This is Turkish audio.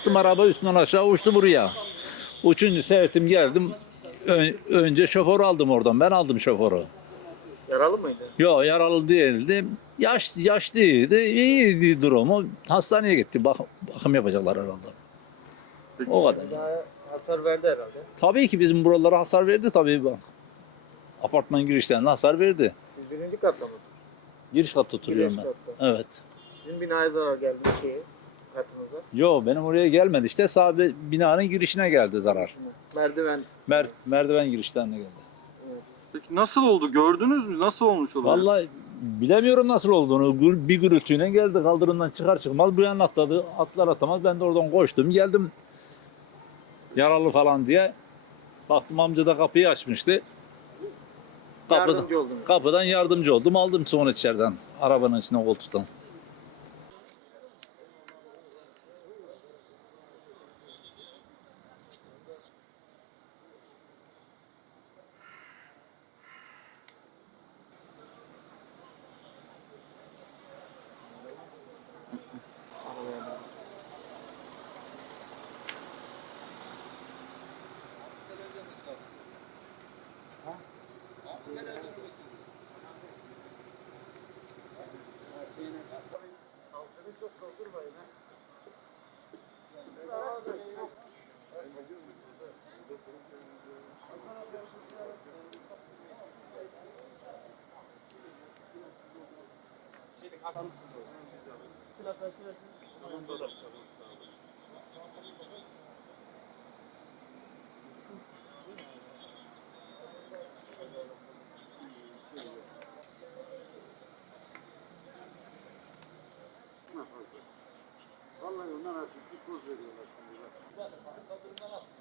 Baktım araba üstünden aşağı uçtu buraya. Uçunca seyrettim geldim. Ö- önce şoförü aldım oradan. Ben aldım şoförü. Yaralı mıydı? Yok yaralı değildi. Yaş, yaşlıydı. İyiydi durumu. Hastaneye gitti. Bak, bakım yapacaklar herhalde. O kadar. Daha hasar verdi herhalde. Tabii ki bizim buralara hasar verdi tabii bak. Apartman girişlerine hasar verdi. Siz birinci katta mı? Giriş katta oturuyorum Giriş ben. katta. Evet. Sizin binaya zarar geldi şeye, katınıza? Yo benim oraya gelmedi işte sadece binanın girişine geldi zarar. Merdiven. Mer merdiven girişlerine geldi. Peki nasıl oldu? Gördünüz mü? Nasıl olmuş olabilir? Vallahi bilemiyorum nasıl olduğunu. Gür- Bir gürültüyle geldi kaldırımdan çıkar çıkmaz bu yana atladı. Atlar atamaz ben de oradan koştum geldim. Yaralı falan diye. Baktım amca da kapıyı açmıştı. Kapıdan, Yardımcı oldunuz. kapıdan yardımcı oldum aldım sonra içeriden. Arabanın içine koltuktan. Vallahi onlar artistik poz veriyorlar şimdi. bak.